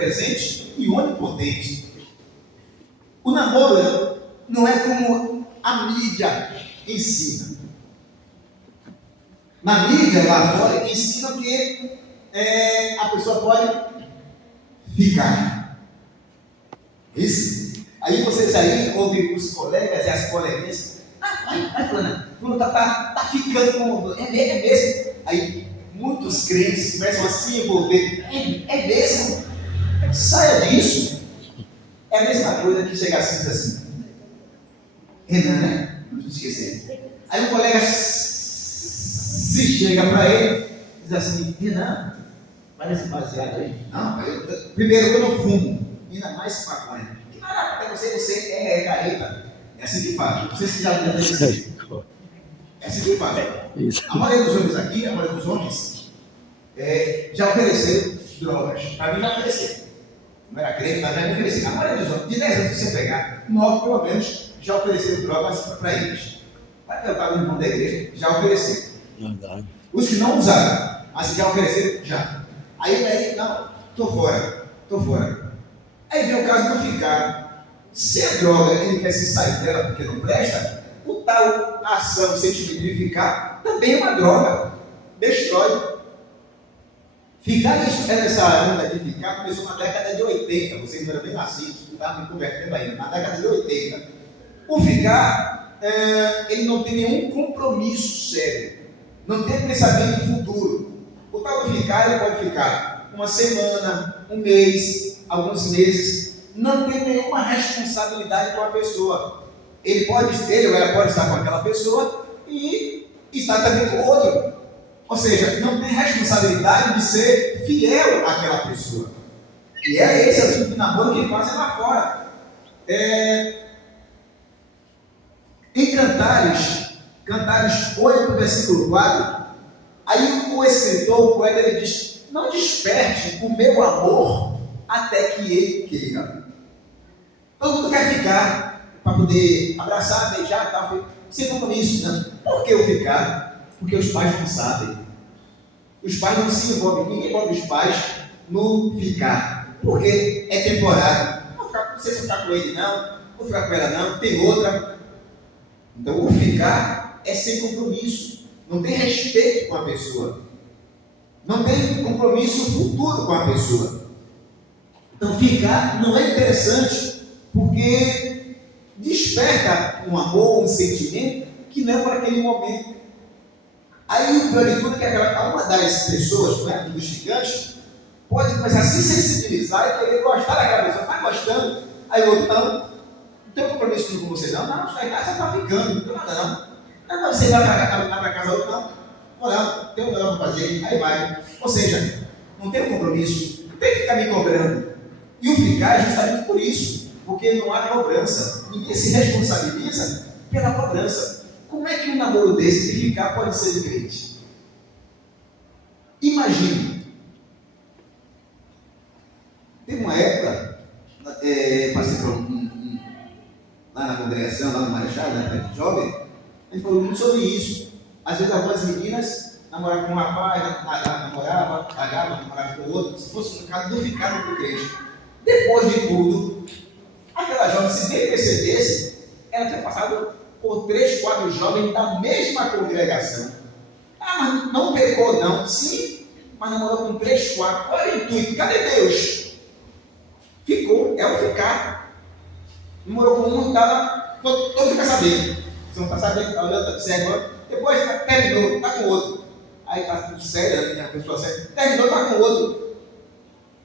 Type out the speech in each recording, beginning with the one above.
presente e onipotente. O namoro não é como a mídia ensina. Na mídia, lá fora, ensinam que a pessoa pode ficar. Isso? Aí vocês aí ouvem os colegas e as coleguinhas. Vai, fulana, tá ficando com... É mesmo? Aí muitos crentes começam a se envolver. É mesmo? Saia disso. É a mesma coisa que chegar assim e diz assim. Renan, né? Não esquecer. Aí um colega se chega para ele e diz assim, Renan, vai nesse baseado aí. Não, primeiro eu não fumo, ainda mais maconha. Que maravilha, você é careta. É assim que faz. Não sei se já viu isso. É assim que faz. A maioria dos homens aqui, a maioria dos homens, já ofereceram drogas. Para mim já ofereceram. Não era crente, mas já me ofereceram. A maioria dos homens, de 10 anos que você pegar, 9 pelo menos já ofereceram drogas para eles. Para tentar no irmão da igreja, já ofereceram. Os que não usaram, mas que já ofereceram, já. Aí, não, estou fora. Aí vem o caso do ficar. Se a droga ele quer se sair dela porque não presta, o tal ação, sentimento de ficar, também é uma droga. Destrói. Ficar, isso é nessa onda de ficar, começou na década de 80. Vocês não eram bem nascidos, não estavam me convertendo ainda. Na década de 80. O ficar, ele não tem nenhum compromisso sério. Não tem pensamento futuro. O tal do ficar, ele pode ficar uma semana, um mês, alguns meses. Não tem nenhuma responsabilidade com a pessoa. Ele ou ela pode estar com aquela pessoa e estar também com outro. Ou seja, não tem responsabilidade de ser fiel àquela pessoa. E é esse o tipo de namoro que fazem lá fora. Em Cantares 8, versículo 4, aí o escritor, o poeta, ele diz: não desperte o meu amor até que ele queira. Todo mundo quer ficar para poder abraçar, beijar e tal, sem compromisso, não. Por que eu ficar? Porque os pais não sabem. Os pais não se envolvem, ninguém envolve os pais no ficar, porque é temporário. Não sei se eu ficar com ele, não, vou ficar com ela, não, tem outra. Então, o ficar é sem compromisso, não tem respeito com a pessoa, não tem compromisso futuro com a pessoa. Então, ficar não é interessante, porque desperta um amor, um sentimento que não é para aquele momento. Aí o pior de tudo é que uma das pessoas, né, dos gigantes, pode começar a se sensibilizar e querer gostar daquela pessoa, está gostando, aí o outro não tem compromisso com você, não, você está ficando, não tem nada não, você vai para casa outro, não, tem um melhor para fazer, aí vai. Ou seja, não tem um compromisso, não tem que ficar me cobrando. E o ficar é justamente por isso, porque não há cobrança, ninguém se responsabiliza pela cobrança. Como é que um namoro desse de ficar pode ser de crente? Imagine. Teve uma época, passei por lá na congregação, lá no Marechal, na época de jovem, a gente falou muito sobre isso. Às vezes algumas meninas namoravam com um rapaz, namorava, pagava, namorava com o outro, se fosse no caso, não ficava com o crente. Depois de tudo, aquela jovem, se bem percebesse, ela tinha passado por 3, 4 jovens da mesma congregação. Mas não pecou não. Sim, mas namorou com 3, 4. Qual é o intuito? Cadê Deus? Ficou, é o ficar. Namorou com um e estava, todo fica sabendo. Você não está sabendo, está olhando, está observando. Depois terminou, está com outro. Aí está tudo sério, a pessoa séria. Terminou, está com outro.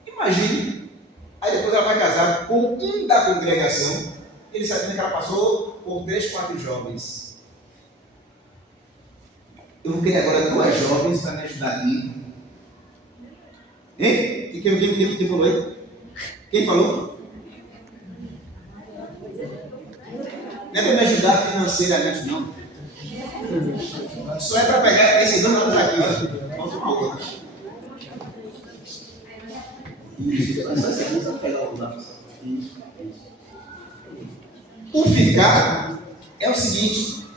Imagine. Aí depois ela vai casar com um da congregação. Ele sabendo que ela passou por 3, 4 jovens. Eu vou querer agora 2 jovens para me ajudar aqui. Hein? Quem falou aí? Quem falou? Não é para me ajudar financeiramente, não. Só é para pegar esses 2 lados aqui, ó. Vamos tomar outro. O ficar é o seguinte: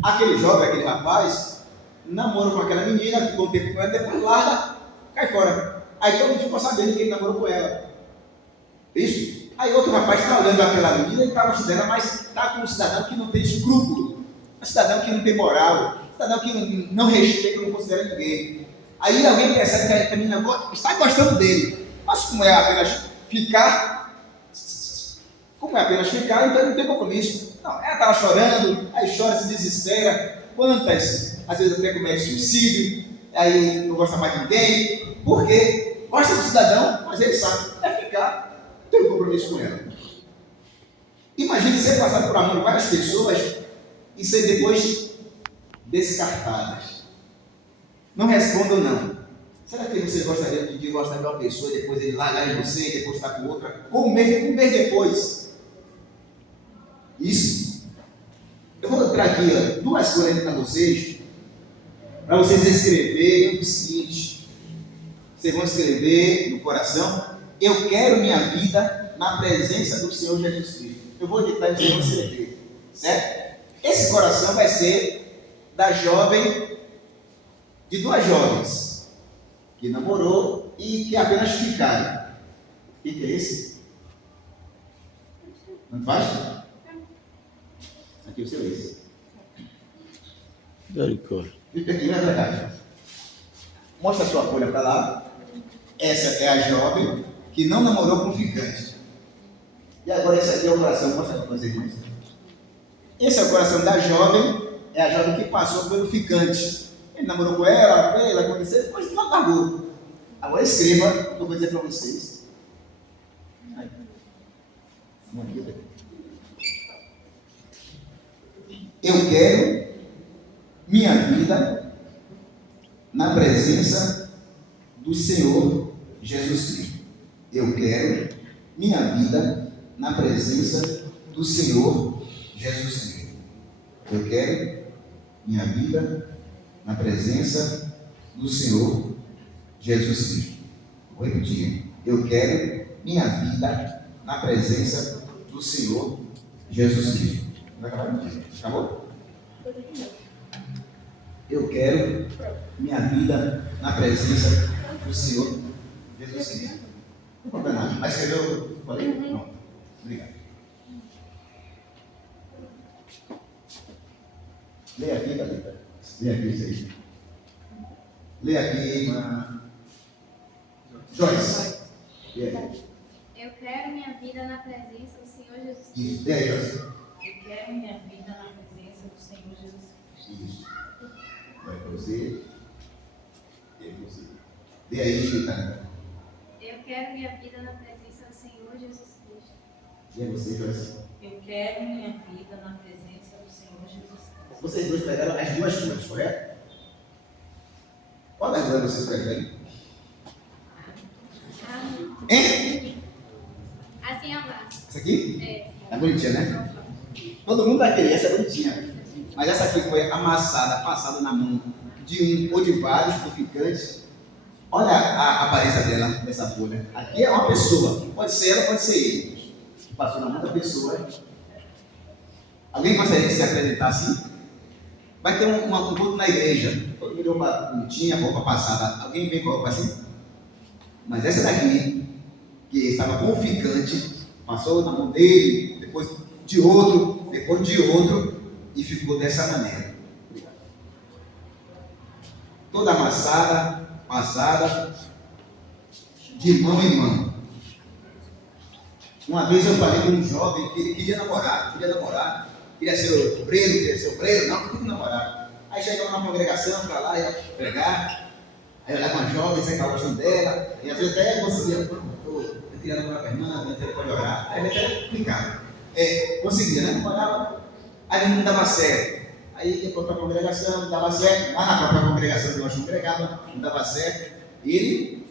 aquele jovem, aquele rapaz, namora com aquela menina, ficou um tempo com ela, depois larga, cai fora. Aí todo mundo ficou sabendo que ele namorou com ela. Isso? Aí outro rapaz está olhando aquela menina, ele está considerando, mas está com um cidadão que não tem escrúpulo, um cidadão que não tem moral, um cidadão que não respeita, não considera ninguém. Aí alguém percebe que a menina está gostando dele, mas como é apenas ficar, então ele não tem compromisso. Não, ela estava chorando, aí chora, se desespera. Quantas, às vezes até comete suicídio, aí não gosta mais de ninguém, porque gosta do cidadão, mas ele sabe, é ficar, não tem compromisso com ela. Imagine ser passado por amor de várias pessoas e ser depois descartadas. Não respondam não. Será que você gostaria de gostar de uma pessoa e depois ele largar em você e depois estar com outra? Um mês depois. Isso. Eu vou entrar aqui duas coisas para vocês escreverem o seguinte. Vocês vão escrever no coração: eu quero minha vida na presença do Senhor Jesus Cristo. Eu vou ditar e vocês vão escrever, certo? Esse coração vai ser da jovem, de duas jovens que namorou e que apenas ficaram. O que é esse? Não faz? Aqui o seu esse. Fica aqui, não é verdade? Mostra a sua folha para lá. Essa é a jovem que não namorou com ficante. E agora esse aqui é o coração. Mostra para vocês mais. Esse é o coração da jovem. É a jovem que passou pelo ficante. Ele namorou com ela, fez, aconteceu, depois não pagou. Agora escreva, eu vou dizer para vocês. Aí. Eu quero minha vida na presença do Senhor Jesus Cristo. Eu quero minha vida na presença do Senhor Jesus Cristo. Eu quero minha vida na presença do Senhor Jesus Cristo. Vou repetir. Eu quero minha vida na presença do Senhor Jesus Cristo. Acabou? Eu quero minha vida na presença do Senhor Jesus Cristo. Não tem problema. Mas escreveu? Falei? Não. Obrigado. Leia aqui, Thalita. Leia aqui isso aí. Leia aqui, irmã Joyce. Leia aqui. Eu quero minha vida na presença do Senhor Jesus Cristo. Isso. Leia aí, Joyce. Eu quero minha vida na presença do Senhor Jesus Cristo. Isso. Vai para você. E você. Leia aí, Thalita. Eu quero minha vida na presença do Senhor Jesus Cristo. E aí você, Joyce. Eu quero minha vida na presença do Senhor Jesus Cristo. Vocês dois pegaram as duas folhas, correto? Qual das duas vocês preferem? Hein? Assim é mais. Essa aqui? É. É bonitinha, né? Todo mundo vai querer, essa é bonitinha. Mas essa aqui foi amassada, passada na mão de um ou de vários traficantes. Olha a aparência dela, dessa folha. Aqui é uma pessoa. Pode ser ela, pode ser ele. Passou na mão da pessoa. Alguém gostaria de se apresentar assim? Vai ter um culto na igreja. Todo mundo roupa bonitinha, roupa passada. Alguém vem com a roupa assim? Mas essa daqui, que estava com o ficante, passou na mão dele, depois de outro, e ficou dessa maneira. Obrigado. Toda amassada, passada, de mão em mão. Uma vez eu falei com um jovem que ele queria namorar, queria ser obreiro, não, queria namorar. Aí chegava na congregação para lá, ia pregar, aí eu olhava uma jovem, você estava gostando dela, e às vezes até conseguia, eu queria namorar com a irmã, ele pode orar, aí ele até ficava. Conseguia, né? Namorava, aí não dava certo. Aí ia para outra congregação, não dava certo, lá na própria congregação que nós congregávamos, não dava certo. E ele,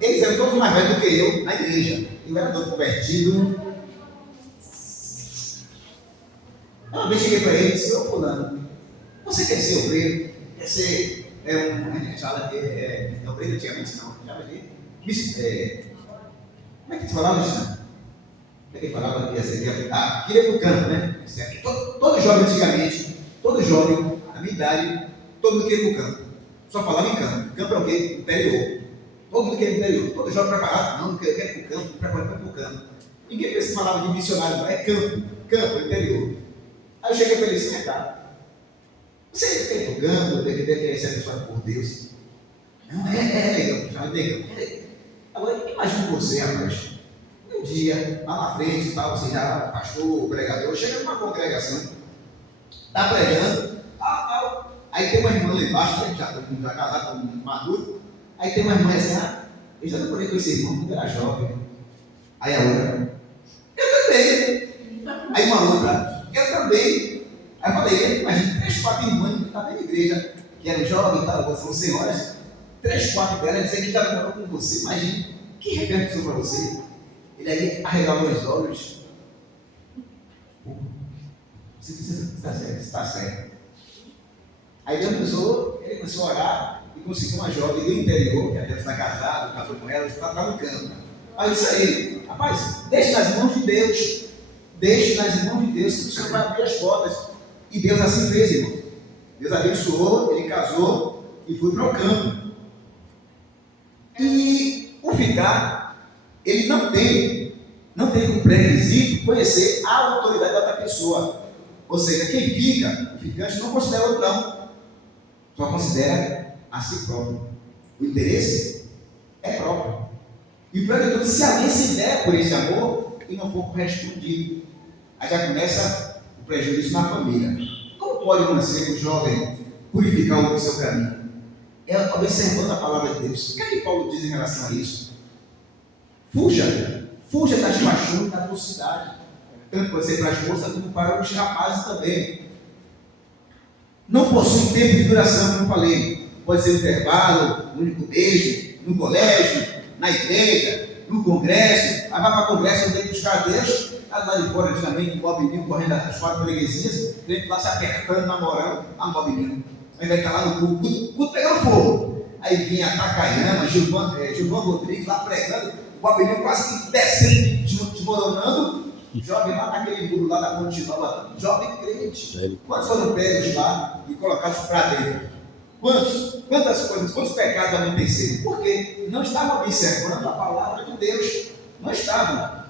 eles eram todos mais velhos do que eu na igreja. Eu era todo convertido. Uma vez cheguei para ele e disse: ô fulano, você quer ser obreiro? Quer ser a gente fala que é obreiro antigamente não, chama de como é que se falava isso? Como é que falava que ia ser? Queria ir para o campo, né? Todo jovem antigamente, todo jovem, na minha idade, todo mundo queria ir para o campo. Só falava em campo. Campo é o quê? Interior. Todo mundo quer ir para o interior. Todo jovem preparado. Não, eu quero ir para o campo, preparado para o campo. Ninguém pensa que falava de missionário, não. É campo, interior. Aí eu cheguei para ele assim, cara, você quer ir para o campo, tem que ter ser abençoado por Deus. Não, é legal, é legal. Agora, imagina você, rapaz, um dia, lá na frente e tal, você já pastor, pregador, chega numa congregação, está pregando, tal. Aí tem uma irmã lá embaixo, né, já casado, com maduro. Aí tem uma irmã assim, eu já trabalhei com esse irmão quando era jovem. Aí a outra, eu também. Aí uma outra, eu também. Aí eu falei, imagina, 3, 4 irmãs que estavam na igreja, que eram jovens e tal, são senhoras, 3, 4 delas dizendo que já trabalhou com você. Imagina, que repercussão para você. Ele aí arregalou os olhos. Você está certo. Aí Deus ele começou a orar e conseguiu uma jovem do interior, que até está casado, casou com ela, está no campo. Aí isso aí, rapaz, deixe nas mãos de Deus. Deixe nas mãos de Deus que o Senhor vai abrir as portas. E Deus assim fez, irmão. Deus abençoou, ele casou e foi para o campo. E o ficar, ele não tem como pré-requisito conhecer a autoridade da outra pessoa. Ou seja, quem fica, o ficante não considera outro não, só considera a si próprio. O interesse é próprio. E o pior de tudo, se alguém se der por esse amor e não for correspondido, aí já começa o prejuízo na família. Como pode um ancião jovem purificar o seu caminho? É observando a palavra de Deus. O que é que Paulo diz em relação a isso? Fuja das paixões da mocidade. Tanto pode ser para as moças como para os rapazes também. Não possui tempo de duração, como eu falei. Pode ser no intervalo, no único beijo, no colégio, na igreja, no congresso. Aí vai para o congresso, eu tenho que buscar Deus. Aí lá de fora, antigamente, um bobinho correndo as 4 freguesias, crente lá se apertando, namorando, a bobinho. Aí vai estar lá no culto pegando fogo. Aí vinha a Takayama, Gilvan Rodrigues lá pregando, o bobinho quase que descendo, desmoronando. Jovem lá naquele muro lá da Fonte Nova, jovem crente. Quantos foram pegos lá e colocados para dentro? Quantas coisas, quantos pecados aconteceram? Porque não estavam observando a palavra de Deus. Não estavam.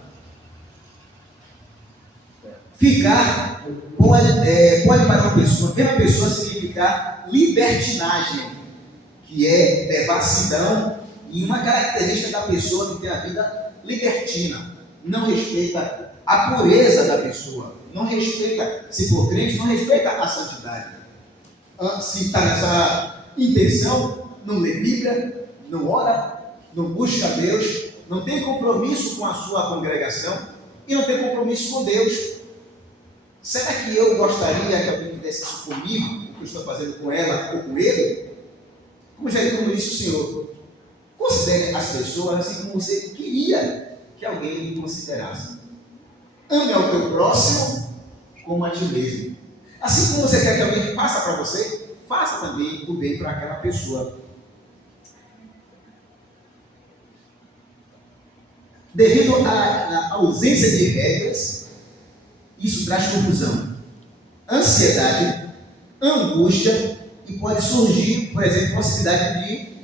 Ficar pode para uma pessoa significar libertinagem, que é devassidão, e uma característica da pessoa que tem a vida libertina. Não respeita a pureza da pessoa, não respeita, se for crente, não respeita a santidade. Se está nessa intenção, não lê Bíblia, não ora, não busca Deus, não tem compromisso com a sua congregação e não tem compromisso com Deus. Será que eu gostaria que alguém fizesse isso comigo, o que eu estou fazendo com ela ou com ele? Como disse o Senhor, considere as pessoas assim como você queria que alguém lhe considerasse. Ame ao teu próximo como a ti mesmo. Assim como você quer que alguém faça para você, faça também o bem para aquela pessoa. Devido à ausência de regras, isso traz confusão, ansiedade, angústia e pode surgir, por exemplo, a possibilidade de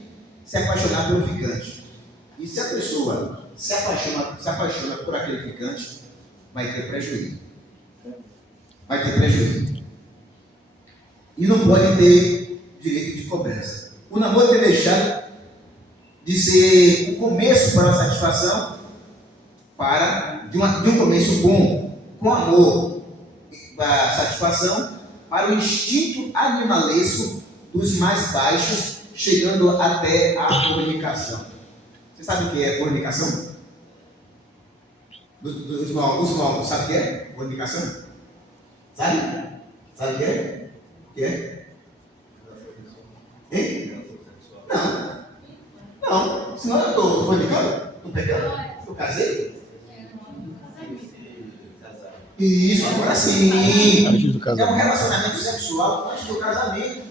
se apaixonar pelo ficante. E se a pessoa se apaixona por aquele ficante, vai ter prejuízo. E não pode ter direito de cobrança. O namoro tem deixado de ser o começo para a satisfação, de um começo bom, com amor, para satisfação, para o instinto animalesco dos mais baixos, chegando até a fornicação. Você sabe o que é fornicação? Os novos, sabe o que é fornicação? Sabe? Sabe o que é? O que é? Hein? Não. Senão eu estou fornicando, estou pegando, eu casei. Isso, agora sim. É um relacionamento sexual antes do casamento.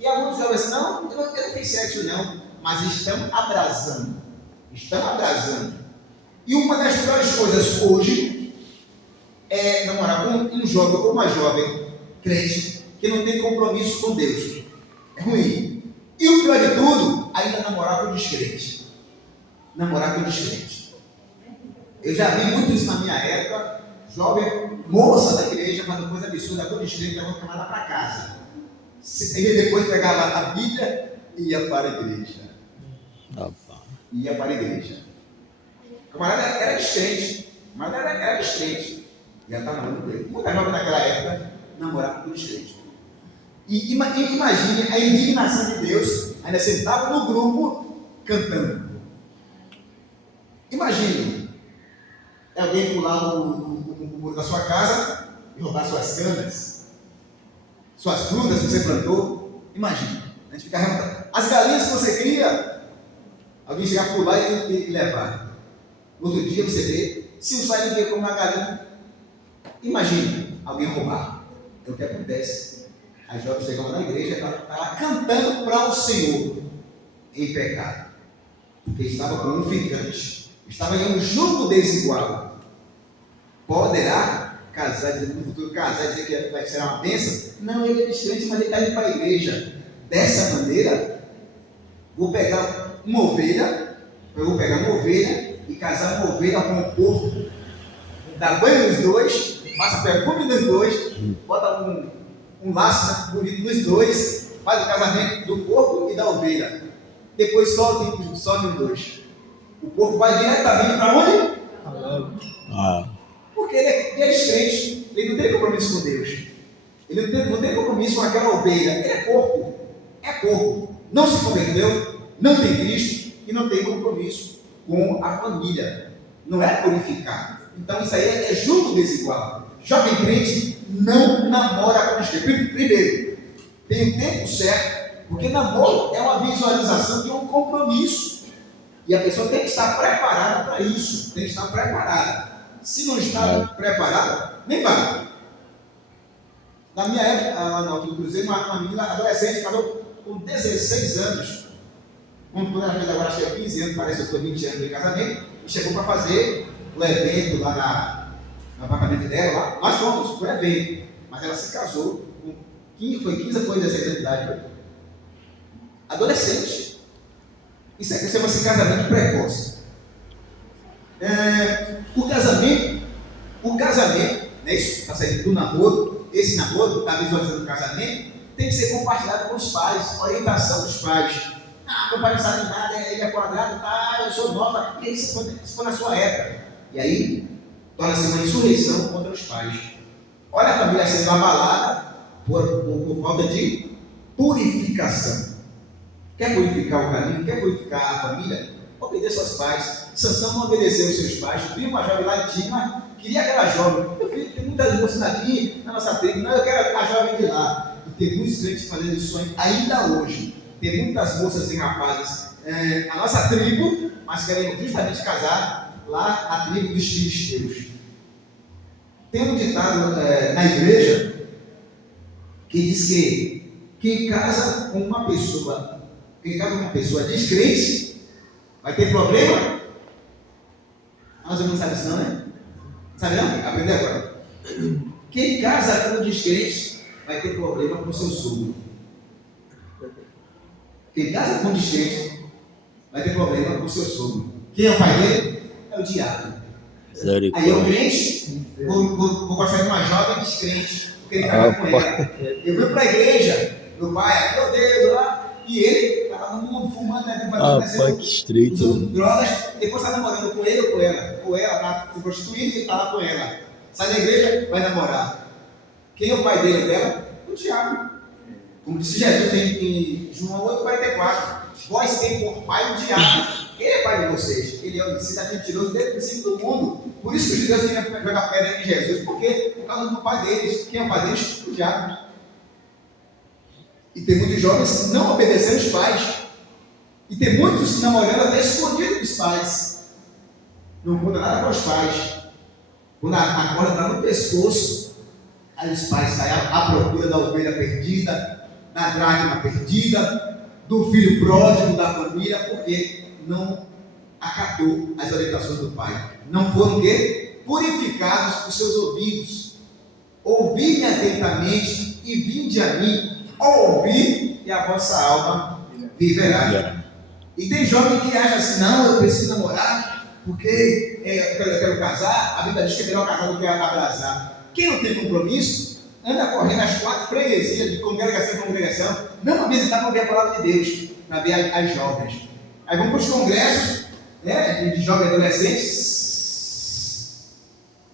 E alguns jovens dizem, não, eu não fiz sexo não, mas estão abrasando. E uma das piores coisas hoje é namorar com um jovem ou uma jovem crente que não tem compromisso com Deus. É ruim. E o pior de tudo, ainda namorar com descrente. namorar com descrente. Eu já vi muito isso na minha época, jovem, moça da igreja, fazendo coisa absurda com descrente, levando a camarada para casa. Ele depois pegava a Bíblia e ia para a igreja. Ia para a igreja. O camarada era descrente. O camarada era descrente. E ela estava namorando com ele. Muita jovem naquela época namorava com descrente. E imagine a indignação de Deus, ainda sentado no grupo, cantando. Imagine alguém pular no muro da sua casa e roubar suas canas, suas frutas que você plantou. Imagine, a gente fica remontando. As galinhas que você cria, alguém chegar a pular e levar. No outro dia você vê, se não sai ninguém como uma galinha, imagine alguém roubar. É o que acontece. As jovens chegam na igreja, está lá cantando para o Senhor em pecado, porque estava com um ficante, estava em um jugo desigual. Poderá casar, no futuro casar, dizer que vai ser uma bênção? Não, ele é descrente, mas ele está indo para a igreja. Dessa maneira, vou pegar uma ovelha e casar uma ovelha com um porco, dá banho nos dois, passa perfume nos dois, bota um laço bonito nos dois, faz o casamento do porco e da ovelha. Depois solta os dois. O porco vai diretamente para onde? Porque ele é descrente, ele não tem compromisso com Deus. Ele não tem compromisso com aquela ovelha. Ele é porco. É porco. Não se converteu, não tem Cristo e não tem compromisso com a família. Não é purificado. Então isso aí é jugo desigual. Jovem crente não namora com descrente. Primeiro, tem o tempo certo, porque namoro é uma visualização de um compromisso. E a pessoa tem que estar preparada para isso. Tem que estar preparada. Se não está preparada, nem vai. Na minha época, lá no Alto do Cruzeiro, uma menina adolescente casou com 16 anos. Quando ela fez agora, acho que é 15 anos, parece que foi 20 anos de casamento, e chegou para fazer o evento lá no apartamento dela, nós fomos para o evento, mas ela se casou com 15 ou 16 anos de idade. Adolescente. Isso aqui chama-se casamento precoce. O casamento, né, isso está saindo do namoro, esse namoro está visualizando o casamento, tem que ser compartilhado com os pais, orientação dos pais. Meu pai não sabe nada, ele é quadrado, eu sou nova, e aí se for na sua época. E aí, torna-se uma insurreição contra os pais. Olha a família sendo abalada por falta de purificação. Quer purificar o caminho? Quer purificar a família? Obedeça aos pais. Sansão não obedeceu aos seus pais. Viu uma jovem lá em Tima, queria aquela jovem. Meu filho, tem muitas moças aqui na nossa tribo. Não, eu quero a jovem de lá. E tem muitos crentes fazendo isso ainda hoje. Tem muitas moças e rapazes a nossa tribo, mas querem justamente casar lá a tribo dos filisteus. Tem um ditado na igreja que diz que quem casa com uma pessoa descrente vai ter problema. Nós não sabemos isso não, né? Sabe não? Aprender agora. Quem casa com descrente vai ter problema com o seu sogro. Quem casa com descrente vai ter problema com o seu sogro. Quem é o pai dele? É o diabo. Aí eu crente, vou gostar de uma jovem descrente, porque ele casa com ela. Eu vim para a igreja, meu pai, meu Deus, lá, e ele estava no mundo fumando, né? Pai, que estreito. Usando drogas, depois está namorando com ele ou com ela. Ou ela está se prostituindo e ele está lá com ela. Sai da igreja, vai namorar. Quem é o pai dele dela? O diabo. Como disse Jesus em João 8,44, vós tem por pai o diabo. Ele é pai de vocês. Ele é o discípulo mentiroso desde o princípio do mundo. Por isso que os judeus queriam jogar pedra em Jesus, porque por causa do pai deles. Quem é o pai deles? O diabo. E tem muitos jovens não obedecendo os pais. E tem muitos namorando até escondido dos pais. Não muda nada com os pais. Quando a corda está no pescoço, aí os pais saem à procura da ovelha perdida, da dracma perdida, do filho pródigo da família, porque não acatou as orientações do pai. Não foram purificados os seus ouvidos. Ouvi-me atentamente e vinde a mim. Ouvi e a vossa alma viverá. E tem jovem que acha assim, não, eu preciso namorar, porque eu quero casar. A Bíblia diz que é melhor casar do que abrasar. Quem não tem compromisso, anda correndo as 4 freguesias, de congregação em congregação, não para visitar, para ouvir a palavra de Deus, para ver as jovens. Aí vamos para os congressos, né, de jovens adolescentes,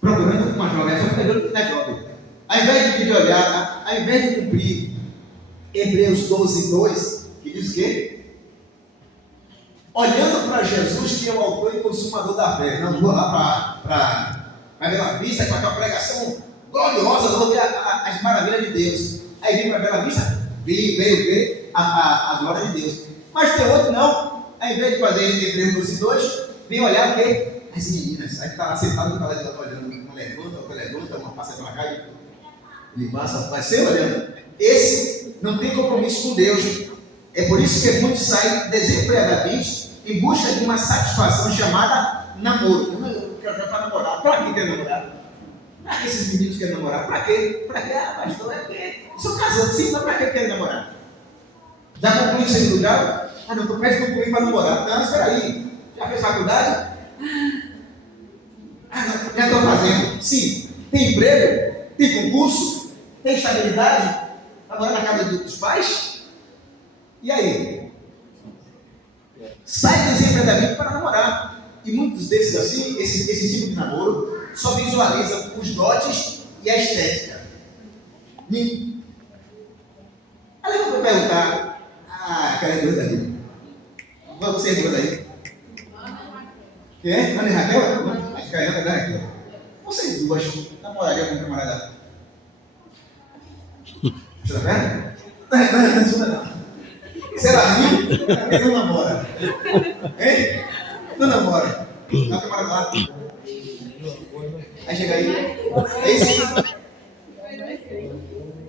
procurando uma jovem, só pegando da jovem. Ao invés de olhar, ao invés de cumprir Hebreus 12:2, que diz o quê? Olhando para Jesus, que é o autor e consumador da fé. Não vou lá para Bela Vista, com aquela pregação gloriosa, vou ver as maravilhas de Deus. Aí vem para Bela Vista, veio ver a glória de Deus. Mas tem outro não, ao invés de fazer Hebreus 12:2, vem olhar o quê? As meninas. Aí está lá sentado, está olhando, uma levanta, uma passa pela cá, ele passa, vai ser olhando. Esse não tem compromisso com Deus. É por isso que muitos saem desempregadamente em busca de uma satisfação chamada namoro. Eu quero para namorar. Para que quer namorar? Para que esses meninos querem namorar? Para quê? Para quê? Ah, mas não é porque são casados, sim, mas para que querem namorar? Já concluiu o segundo grau? Ah, não, estou perto de concluir para namorar. Não, espera aí. Já fez faculdade? Ah, não, já estou fazendo. Sim. Tem emprego? Tem concurso? Tem estabilidade? Está morando na casa dos pais? E aí? Sai desenfreadamente para namorar. E muitos desses assim, esse tipo de namoro, só visualiza os dotes e a estética. Aí eu vou perguntar, aquela doida ali. Você é doida aí? Quem é? Ana e Raquel? Acho que é a Ana da Raquel. Vocês duas namorariam com a camarada? Você tá vendo? Não. Se ela rir, ela não namora. Hein? Não namora. Não camarada lá. Aí chega aí. Esse.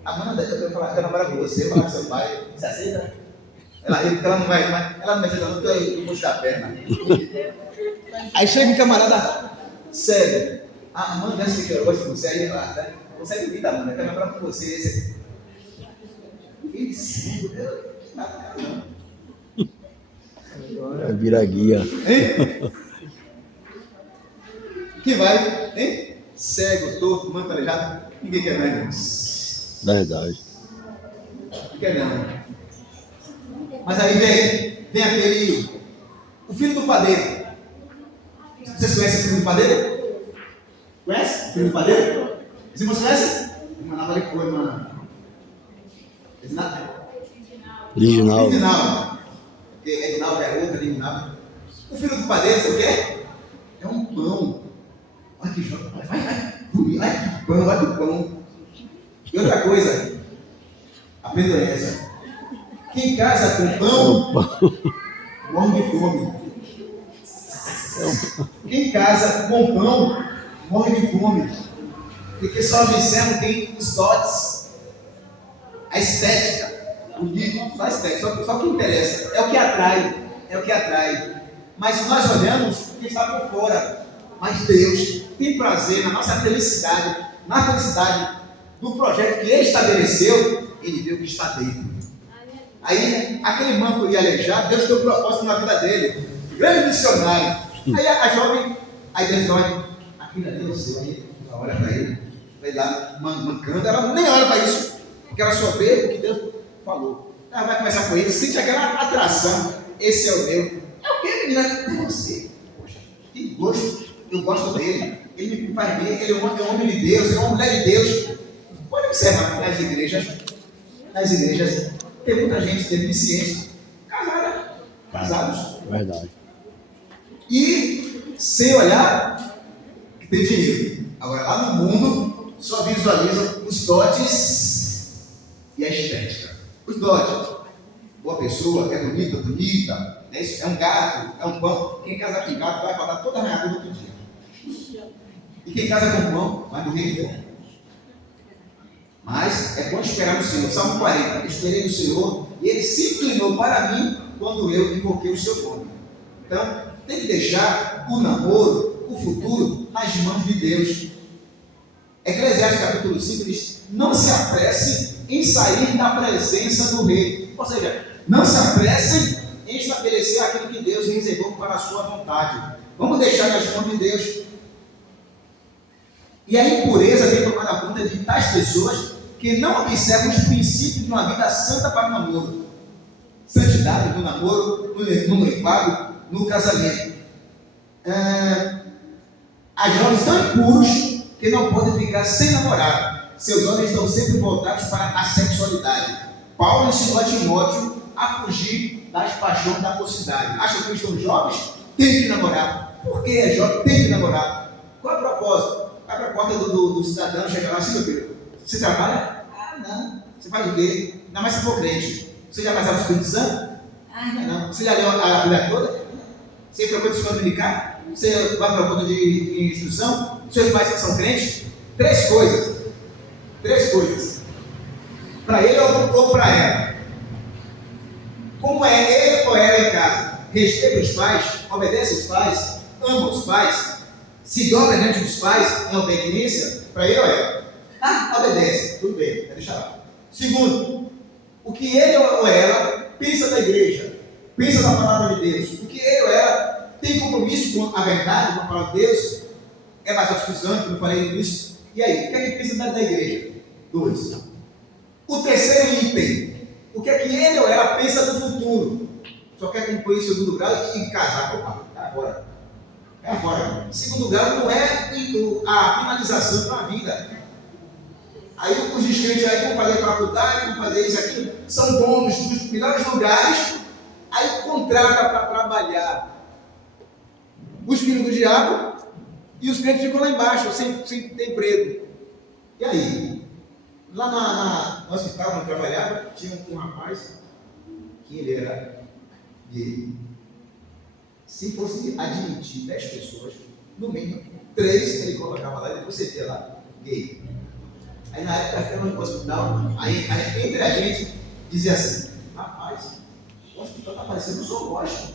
Amanda, eu quero falar, eu namoro com você, eu falar com seu pai. Você aceita? Ela ri porque ela não vai aceitar, não, porque eu vou da perna. Aí chega um camarada sério. Amanda, essa que eu gosto de você, aí ela, né? Você é bonita, Amanda, eu quero namorar com você. Ele sério, Vai virar guia. Hein? Que vai, hein? Cego, torto, manto aleijado, ninguém quer não. Verdade. Não quer não. Mas aí vem aquele, o filho do padeiro. Vocês conhecem o filho do padeiro? Conhece o filho do padeiro? Vocês não conhecem? Uma nova ali foi, uma... Original. Porque Edinaldo é outra, Edinaldo. O filho do padeiro, sabe o que é? É um pão. Olha que jogo. Vai. Olha que pão. E outra coisa, aprenda essa. Quem casa com pão, morre de fome. Quem casa com pão, morre de fome. Porque só observa tem os dotes, a estética. Bonito, só estética, só o que interessa, é o que atrai, mas nós olhamos o que está por fora, mas Deus tem prazer na nossa felicidade, na felicidade do projeto que Ele estabeleceu, Ele vê o que está dentro. Aí, aquele manco e aleijado, Deus tem um propósito na vida dele, grande missionário. Aí a jovem, aí Deus olha, aquilo ali é o seu, aí ela olha para ele, vai lá mancando, ela nem olha para isso, porque ela só vê o que Deus falou. Ela vai conversar com ele, sente aquela atração. Esse é o meu. É o que, menina? É você. Poxa, que gosto. Eu gosto dele. Ele me faz bem. Ele é um homem de Deus. Ele é uma mulher de Deus. Pode observar nas igrejas tem muita gente deficiente casados. Verdade. E sem olhar que tem dinheiro. Agora, lá no mundo, só visualizam os dotes e a estética. Os dotes. Boa pessoa, é bonita, né? Isso é um gato, é um pão. Quem casa com gato vai pagar toda a arranhada no outro dia. E quem casa com pão vai morrer de fome. Mas é bom esperar no Senhor. Salmo 40. Eu esperei no Senhor e Ele se inclinou para mim quando eu invoquei o seu nome. Então, tem que deixar o namoro, o futuro, nas mãos de Deus. Eclesiastes capítulo 5 diz: não se apresse em sair da presença do rei. Ou seja, não se apressem em estabelecer aquilo que Deus reservou para a sua vontade. Vamos deixar nas mãos de Deus. E a impureza tem tomado conta de tais pessoas que não observam os princípios de uma vida santa para o namoro. Santidade no namoro, no noivado, no casamento. As jovens estão impuros que não podem ficar sem namorado. Seus olhos estão sempre voltados para a sexualidade. Paulo ensinou a Timóteo a fugir das paixões da mocidade. Acham que estão jovens? Tem que namorar. Por que é jovem? Tem que namorar. Qual é o propósito? Abre a porta do cidadão, chega lá assim, meu filho, você trabalha? Ah, não. Você faz o quê? Ainda mais se for crente. Você já casava com o Espírito Santo? Ah, não. Você já leu a Bíblia toda? Você frequenta o escola dominical? Você vai para a conta de instrução? Seus pais são crentes? Três coisas. Para ele ou para ela. Como é ele ou ela em casa? Respeita os pais, obedece os pais, ama os pais, se dobra diante dos pais em obediência para ele ou ela. Ah, obedece, tudo bem, vai deixar lá. Segundo, o que ele ou ela pensa da igreja, pensa da palavra de Deus, o que ele ou ela tem compromisso com a verdade, com a palavra de Deus, é mais satisfação, como eu falei no início. E aí, o que é que pensa da igreja? 2. O terceiro item, o que é que ele ou ela pensa do futuro? Só quer concluir o segundo grau e casar. Opa, é agora. O segundo grau não é a finalização da vida. Aí os descrentes aí vão fazer faculdade, vão fazer isso aqui, são donos dos melhores lugares, aí contrata para trabalhar os filhos do diabo e os crentes ficam lá embaixo, sem ter emprego. E aí? Lá no hospital onde eu trabalhava, tinha um rapaz que ele era gay. Se fosse admitir 10 pessoas, no mínimo 3 ele colocava lá e depois você via lá, gay. Aí na época no hospital, aí entre a gente dizia assim, rapaz, o hospital está parecendo um zoológico.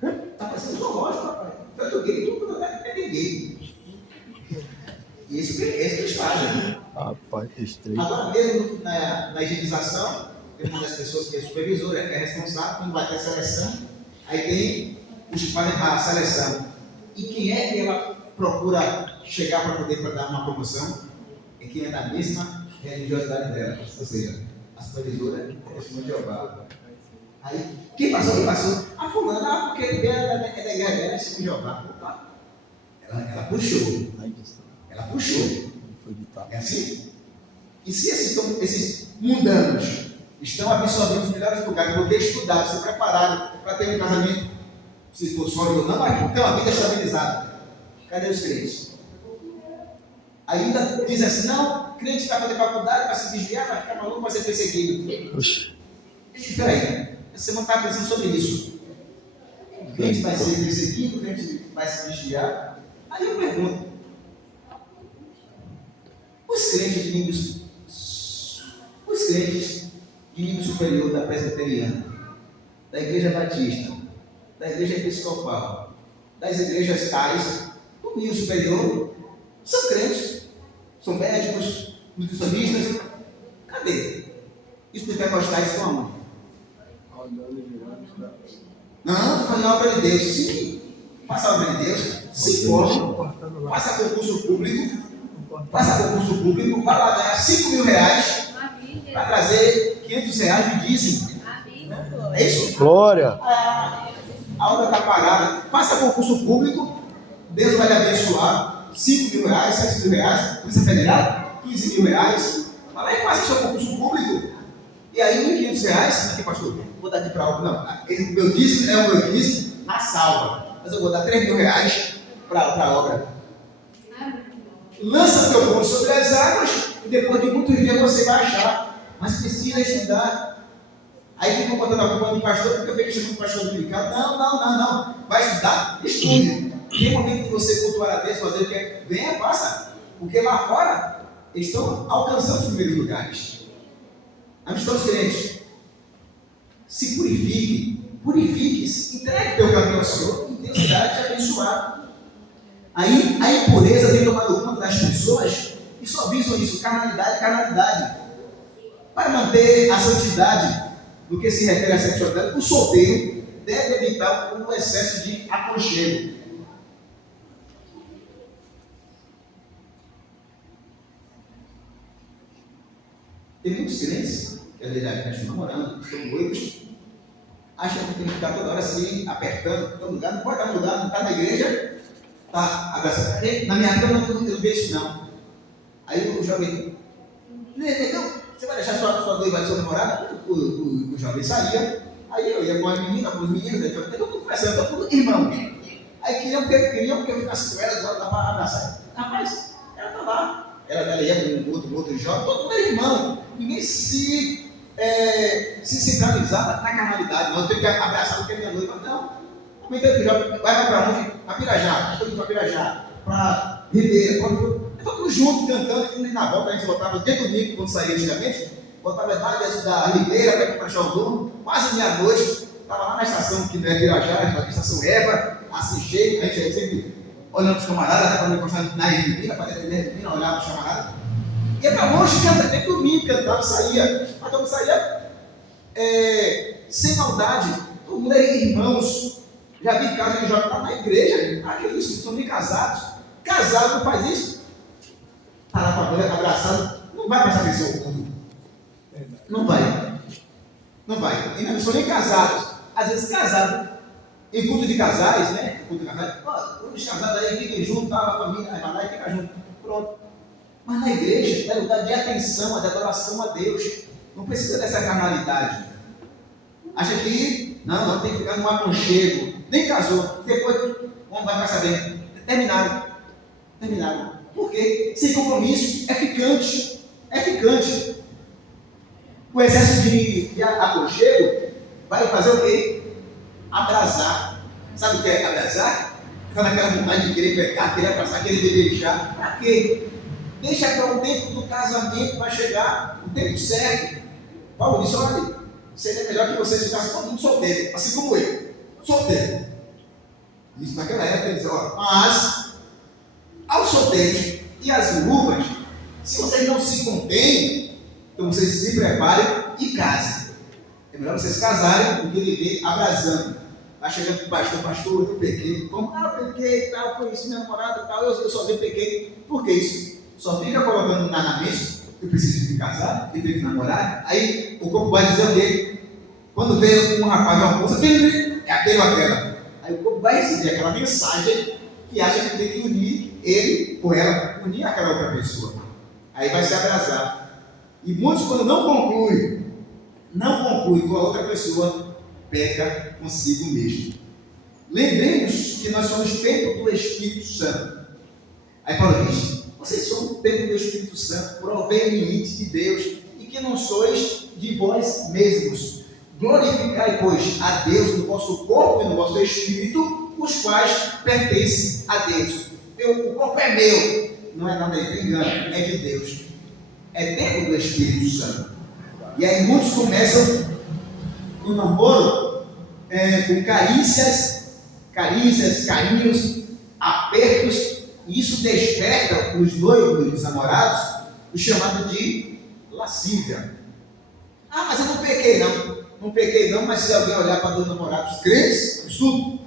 Está parecendo um zoológico, rapaz. Tanto gay, tudo é gay. E isso que eles fazem. Rapaz, que estranho. Agora mesmo na higienização, tem uma das pessoas que é supervisora, que é responsável, quando vai ter a seleção, aí tem os que fazem a seleção. E quem é que ela procura chegar para poder dar uma promoção? É quem é da mesma religiosidade dela. Ou seja, a supervisora é testemunha de Jeová. Aí, quem passou? A fulana, porque ele é da igreja dela, é testemunha de Jeová. Opa. Ela puxou. É assim? E se esses mundanos estão absorvendo os melhores lugares, poder estudar, ser preparado para ter um casamento, se for sólido ou não, mas ter uma vida estabilizada. Cadê os crentes? Ainda diz assim, não, crente vai fazer faculdade, vai se desviar, vai ficar maluco, vai ser perseguido. Espera aí, você não está pensando sobre isso. O crente vai ser perseguido, o crente vai se desviar. Aí eu pergunto, os crentes de nível superior da presbiteriana, da igreja batista, da igreja episcopal, das igrejas tais, do nível superior, são crentes, são médicos, nutricionistas. Cadê? Os pentecostais estão aonde? Não, estou falando a obra de Deus. Sim, faça a obra de Deus, se forme, faça concurso público, vai lá ganhar 5 mil reais para trazer 500 reais de dízimo. É isso? Glória! A obra está parada. Faça concurso público, Deus vai lhe abençoar. 5 mil reais, 7 mil reais, Polícia Federal, 15 mil reais. Vai lá e faça seu concurso público. E aí, 1.500 reais, aqui, pastor, vou dar aqui para a obra. Não, meu dízimo é o meu dízimo na salva. Mas eu vou dar 3 mil reais para a obra. Lança teu ponto sobre as águas e depois de muitos dias você vai achar. Mas precisa estudar. Aí ficam botando a culpa do pastor porque eu vejo que você é um pastor dominical. Não. Vai estudar? Estude. Tem momento que você cultuar a Deus, fazer o que é. Venha, faça. Porque lá fora eles estão alcançando os primeiros lugares. Amigos todos crentes, se purifique-se, entregue teu caminho ao Senhor e Deus irá te abençoar. Aí a impureza tem tomado conta das pessoas e só visam isso, carnalidade. Para manter a santidade, no que se refere à sexualidade, o solteiro deve evitar o excesso de aconchego. Tem muitos crentes, que às vezes estão namorando, estão noivos, acham que tem que ficar toda hora assim, apertando, em todo lugar, não pode estar no lugar, não está na igreja, está abraçando. Na minha cama eu não vejo isso não. Aí o jovem, não, você vai deixar sua noiva, sua namorada? O jovem saía, aí eu ia com a menina, com os meninos, eu estou conversando, estou com irmão. Aí queriam que eu ficasse com ela, lá para abraçar. Rapaz, ela está lá. Ela ia com outro jovem, todo mundo é irmão. Ninguém se centralizava na carnalidade. Não, eu tenho que abraçar porque é minha noiva. Não. Comentando que o jovem vai para onde? Para Pirajá. Estou indo para Pirajá, para Ribeira. Todo mundo junto, cantando, e na volta a gente voltava dentro do domingo, quando saía antigamente, voltava lá dentro da Ribeira, para ir para Xaldum, quase meia-noite, estava lá na estação que não é Pirajá, a estação Eva, assim cheio, a gente sempre olhando para os camaradas, para não encostar na Ribeira, para dentro da Ribeira, olhava para os camaradas, ia para longe, cantava, dentro do domingo, cantava, saía, mas todo mundo saía sem maldade, todo mundo era irmãos. Já vi casos que jovem está na igreja, que isso, são nem casados, casado não faz isso. Está lá com a mulher abraçado, não vai prestar atenção ao mundo. Não vai. Não vai. E não são nem casados. Às vezes casados, em culto de casais, né? Culto de casais, os casados aí ficam juntos, tá, a família, aí vai lá e fica junto. Pronto. Mas na igreja é lugar de atenção, de adoração a Deus. Não precisa dessa carnalidade. Acha que não tem que ficar no aconchego. Nem casou. Depois o homem vai ficar sabendo. Terminaram. Porque sem compromisso é ficante. O excesso de aconchego vai fazer o quê? Abrasar. Sabe o que é abrasar? Ficar naquela vontade de querer pecar, querer abraçar, querer beber chá. Para quê? Deixa para o tempo do casamento, vai chegar o tempo certo. Paulo disse, olha, seria melhor que vocês ficassem todo mundo solteiro, assim como eu, solteiro. Isso naquela época, ele disse, olha, mas aos solteiros e às viúvas, se vocês não se contêm, então vocês se preparem e casem. É melhor vocês casarem do que viver abrasando. Vai chegando para o pastor, eu pequei. Como? Eu pequei, tal, foi isso, minha namorada, tal, eu sozinho pequei. Por que isso? Só fica colocando na mente, eu preciso de casar, eu tenho que namorar. Aí o corpo vai dizer dele, quando vê um rapaz, uma moça, é aquele ou aquela. Aí o corpo vai receber aquela mensagem que acha que tem que unir ele ou ela, unir aquela outra pessoa. Aí vai se abrasar. E muitos, quando não conclui com a outra pessoa, peca consigo mesmo. Lembremos que nós somos templo do Espírito Santo. Aí Paulo diz, vocês são o templo do Espírito Santo, proveniente de Deus, e que não sois de vós mesmos. Glorificai, pois, a Deus no vosso corpo e no vosso espírito, os quais pertencem a Deus. O corpo é meu, não é nada de engano, é de Deus. É templo do Espírito Santo. E aí muitos começam no namoro com carícias, carinhos, apertos, e isso desperta os noivos, os namorados, o chamado de lascívia. Ah, mas eu não pequei não, mas se alguém olhar para dois namorados crentes, tudo,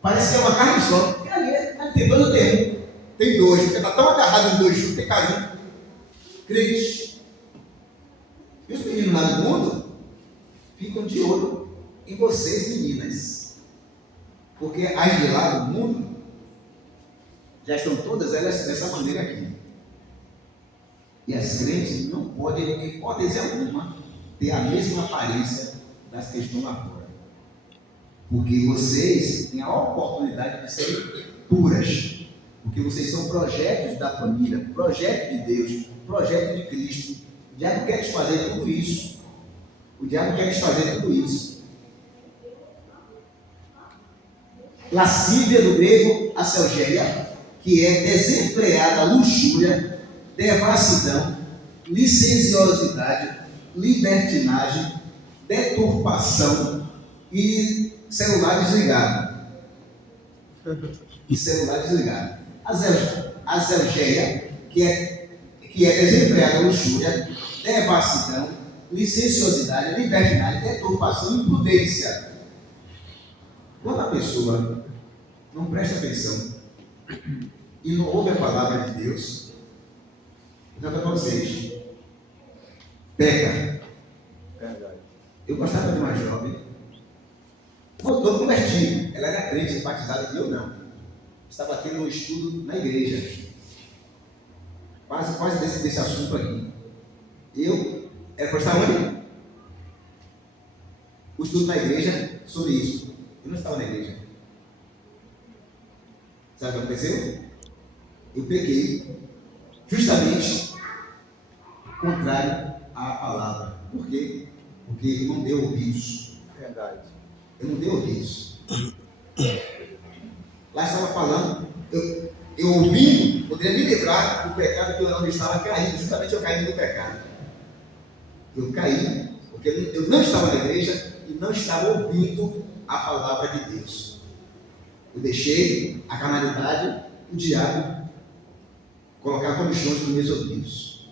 parece que é uma carne só. Porque ali tem dois ou tem um? Tem dois, porque está tão agarrado os dois juntos, tem carinho. Crentes. E os meninos lá do mundo ficam de olho em vocês, meninas. Porque as de lá do mundo já estão todas elas dessa maneira aqui. E as crentes não podem, em hipótese alguma, ter a mesma aparência das que estão lá fora. Porque vocês têm a oportunidade de serem puras. Porque vocês são projetos da família, projeto de Deus, projeto de Cristo. O diabo quer desfazer tudo isso. Lascívia do grego, acelgeia, que é desenfreada luxúria, devassidão, licenciosidade, libertinagem, deturpação e celular desligado. Azelgeia, que é desenfreada luxúria, devassidão, licenciosidade, libertinagem, deturpação, imprudência. Quando a pessoa não presta atenção e não ouve a palavra de Deus, eu digo para vocês, peca. Eu gostava de uma jovem, voltou convertido, ela era crente, batizada, e eu não. Estava tendo um estudo na igreja, quase desse assunto aqui. Era para estar onde? O estudo na igreja sobre isso. Eu não estava na igreja. Sabe o que aconteceu? Eu peguei justamente contrário à palavra. Por quê? Porque eu não dei ouvidos. Verdade. Eu não dei ouvidos. Lá estava falando, eu ouvindo, poderia me livrar do pecado que eu não estava caindo. Justamente eu caí no pecado. Eu caí porque eu não estava na igreja e não estava ouvindo a palavra de Deus. Eu deixei a carnalidade, o diabo, colocar comichões nos meus ouvidos.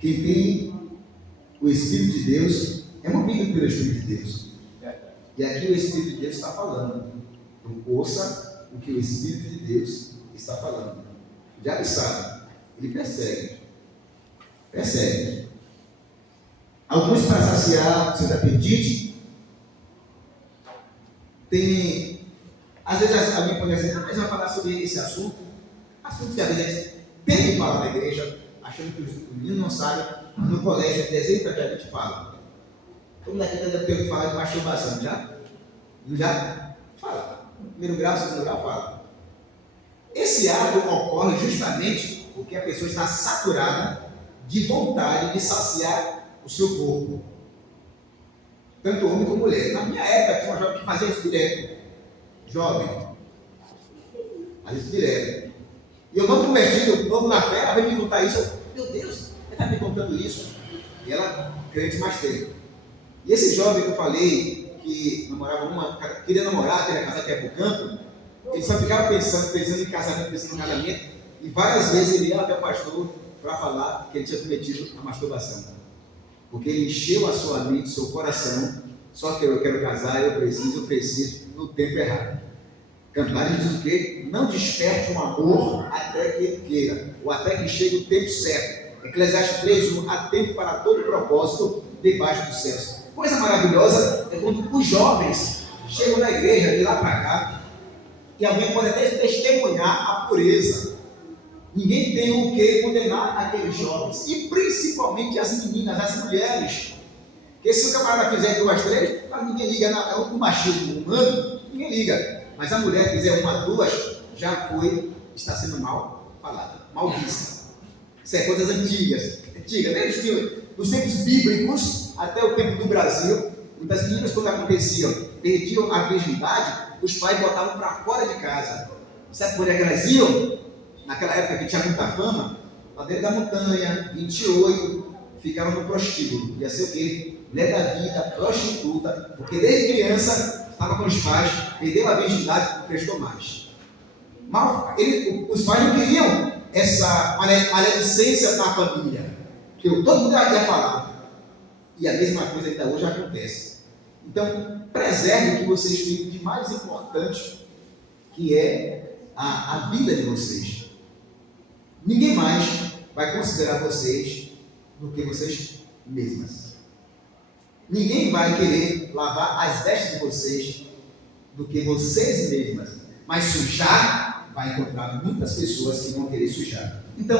Quem tem o Espírito de Deus é movido pelo Espírito de Deus. E aqui o Espírito de Deus está falando. Então, ouça o que o Espírito de Deus está falando. O diabo sabe, ele persegue. Alguns, para saciar seus apetites, tem. Às vezes alguém pode dizer, mas vai falar sobre esse assunto que às vezes tem que falar na igreja, achando que o menino não sabe, mas no colégio, desenho que a gente fala. Todo mundo aqui deve ter que falar de masturbação, já? Já? Fala. Primeiro grau, segundo grau, fala. Esse ato ocorre justamente porque a pessoa está saturada de vontade de saciar o seu corpo. Tanto homem como mulher. Na minha época tinha uma jovem que fazia isso direto. Jovem. Fazia isso direto. E eu não convertido, novo na fé, ela veio me contar isso. Meu Deus, ele está me contando isso. E ela, crente mais tempo. E esse jovem que eu falei, que namorava queria namorar, queria casar, queria ir para o campo, ele só ficava pensando em casamento, e várias vezes ele ia até o pastor para falar que ele tinha cometido a masturbação. Porque ele encheu a sua mente, o seu coração, só que eu quero casar, eu preciso, no tempo errado. Cantares diz o quê? Não desperte um amor até que ele queira, ou até que chegue o tempo certo. Eclesiastes 3:1, há tempo para todo propósito debaixo dos céus. Coisa maravilhosa é quando os jovens chegam na igreja de lá para cá, e alguém pode até testemunhar a pureza. Ninguém tem o que condenar aqueles jovens, e principalmente as meninas, as mulheres. Porque se o camarada fizer 2, 3, ninguém liga no machismo humano, ninguém liga. Mas a mulher fizer 1, 2, já está sendo mal falada, mal vista. Isso é coisas antigas, né? Dos tempos bíblicos até o tempo do Brasil, muitas meninas, quando aconteciam, perdiam a virgindade, os pais botavam para fora de casa. Sabe por que elas iam? Naquela época que tinha muita fama, lá dentro da montanha, 28, ficavam no prostíbulo. Ia ser o quê? Mulher da vida, prostituta, porque desde criança estava com os pais, perdeu a virgindade, prestou mais. Os pais não queriam essa maledicência na família, que todo mundo ia falar. E a mesma coisa ainda hoje acontece. Então, preserve o que vocês têm de mais importante, que é a vida de vocês. Ninguém mais vai considerar vocês do que vocês mesmas. Ninguém vai querer lavar as vestes de vocês do que vocês mesmas. Mas sujar, vai encontrar muitas pessoas que vão querer sujar. Então,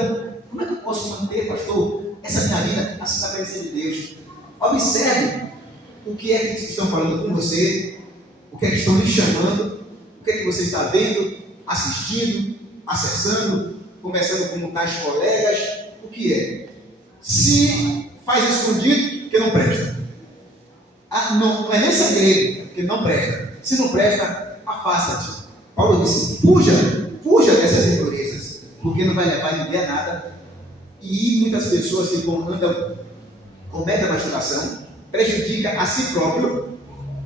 como é que eu posso manter, pastor, essa minha vida assim na presença de Deus? Observe o que é que estão falando com você, o que é que estão lhe chamando, o que é que você está vendo, assistindo, acessando, conversando com tais colegas, o que é? Se faz escondido, que não presta. Não é nem segredo, que não presta. Se não presta, afasta-te. Paulo disse, fuja dessas impurezas, porque não vai levar ninguém a nada. E muitas pessoas que cometem a masturbação, prejudica a si próprio,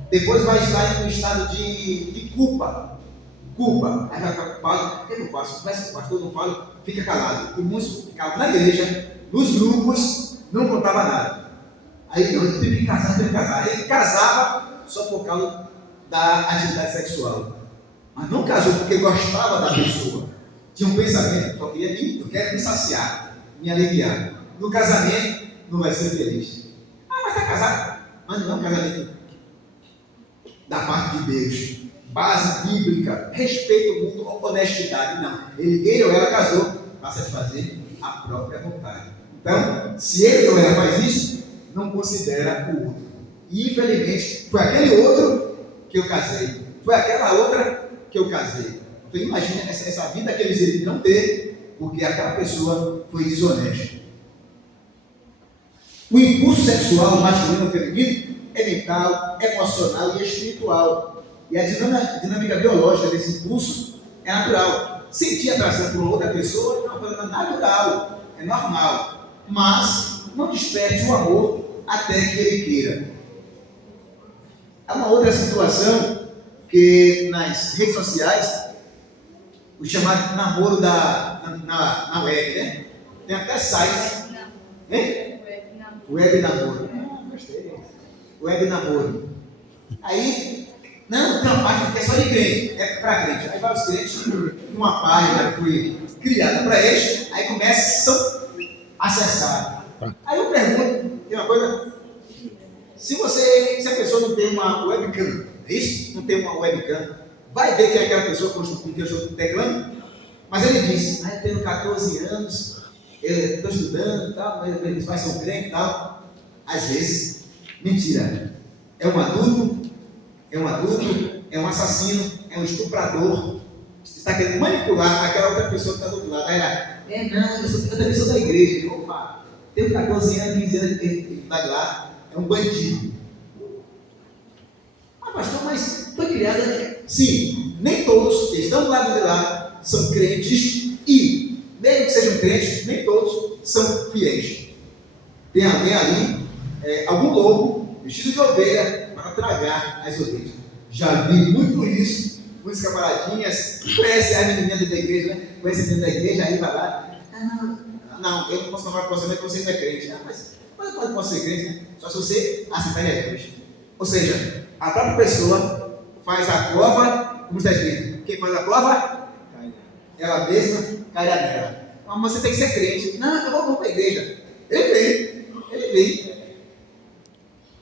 depois vai estar em um estado de culpa. Aí vai ficar culpado, por que eu não faço? Mas o pastor não fala, fica calado. E muitos ficavam na igreja, nos grupos, não contava nada. Aí eu tive que casar, tive que casar. Ele casava só por causa da atividade sexual. Mas não casou porque gostava da pessoa. Tinha um pensamento, só queria mim, eu quero me saciar, me aliviar. No casamento, não vai ser feliz. Ah, mas está casado. Mas não é um casamento da parte de Deus. Base bíblica, respeito mútuo, honestidade. Não. Ele ou ela casou para satisfazer a própria vontade. Então, se ele ou ela faz isso, não considera o outro. E infelizmente, foi aquele outro que eu casei. Foi aquela outra que eu casei. Então imagina essa vida que eles iriam ter, porque aquela pessoa foi desonesta. O impulso sexual masculino ou feminino é mental, emocional e espiritual. E a dinâmica biológica desse impulso é natural. Sentir atração por uma outra pessoa é uma coisa natural, é normal. Mas não desperte o amor até que ele queira. Há uma outra situação que nas redes sociais, o chamado namoro na web, né? Tem até sites. Hein? Web namoro. Gostei. Web namoro. Aí, não, tem uma página que é só de crente, é para crente. Aí vai os crentes, numa página que foi criada para eles, aí começam a acessar. Aí eu pergunto, tem uma coisa, se a pessoa não tem uma webcam, é isso? Não tem uma webcam, vai ver que é aquela pessoa com que eu estou teclando? Mas ele disse, eu tenho 14 anos, estou estudando e tal, meus pais são crentes e tal. Às vezes, mentira, é um adulto, é um assassino, é um estuprador, está querendo manipular aquela outra pessoa que está do outro lado. Aí ela, eu também sou da igreja. Opa, tenho 14 anos, 15 anos, ele está de lá, é um bandido. Ah, pastor, mas foi criada. Sim, nem todos que estão do lado de lá são crentes e, mesmo que sejam crentes, nem todos são fiéis. Tem alguém ali, algum lobo vestido de ovelha para tragar as ovelhas. Já vi muito isso, muitos camaradinhas que conhecem a menininha da igreja, né? Conhece a menina da igreja, aí vai lá. Não, eu não posso namorar com você, porque você não é crente. Mas pode ser crente, né? Só se você aceitar Jesus. Ou seja, a própria pessoa faz a prova, como está escrito, quem faz a prova, ela mesma cairá nela. Mas você tem que ser crente. Não, eu vou para a igreja. Ele vem.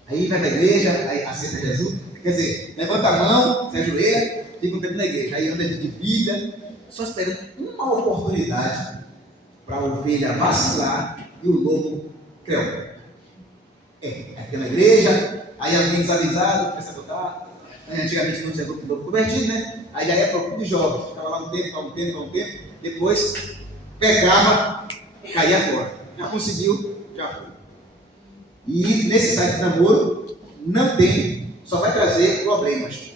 Aí vai para a igreja, aí aceita Jesus. Quer dizer, levanta a mão, se ajoelha, fica um tempo na igreja. Aí anda de Bíblia, só esperando uma oportunidade para a ovelha vacilar e o lobo creu. Fica na igreja, aí alguém desavisado, começa a botar. Antigamente não tinha grupo de novo convertido, né? Aí já ia para o clube de jovens, ficava lá um tempo, depois pecava, caía fora. Já conseguiu, já foi. E nesse site de namoro não tem, só vai trazer problemas.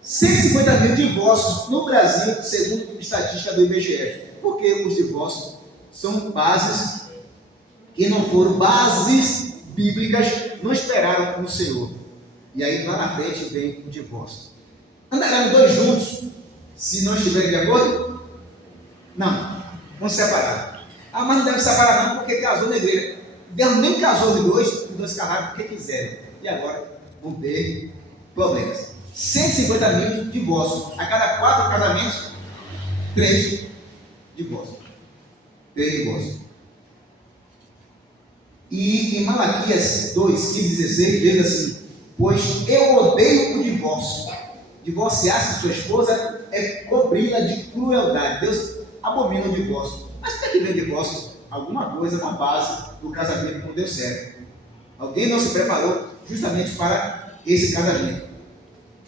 150 mil divórcios no Brasil, segundo a estatística do IBGE. Porque os divórcios são bases que não foram bases bíblicas, não esperaram no Senhor. E aí lá na frente vem o divórcio. Andarão dois juntos, se não estiverem de acordo? Não, vão se separar. Ah, mas não deve separar não, porque casou na igreja. Deus nem casou os dois casaram porque quiseram. E agora vão ter problemas. 150 mil divórcios. A cada 4 casamentos, 3 divórcios. 3 divórcios. E em Malaquias 2, 15, 16, diz assim: pois eu odeio o divórcio. Divorciar-se de sua esposa é cobri-la de crueldade. Deus abomina o divórcio. Mas tem que ver o divórcio? Alguma coisa na base do casamento não deu certo. Alguém não se preparou justamente para esse casamento.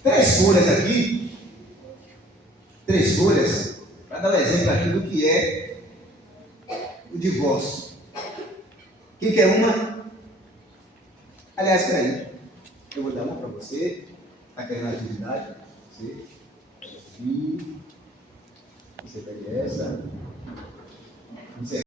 3 folhas aqui. 3 folhas para dar um exemplo aqui do que é o divórcio. Quem quer uma? Aliás, peraí. Eu vou dar uma para você. Está querendo atividade? Você. E você pega essa. Você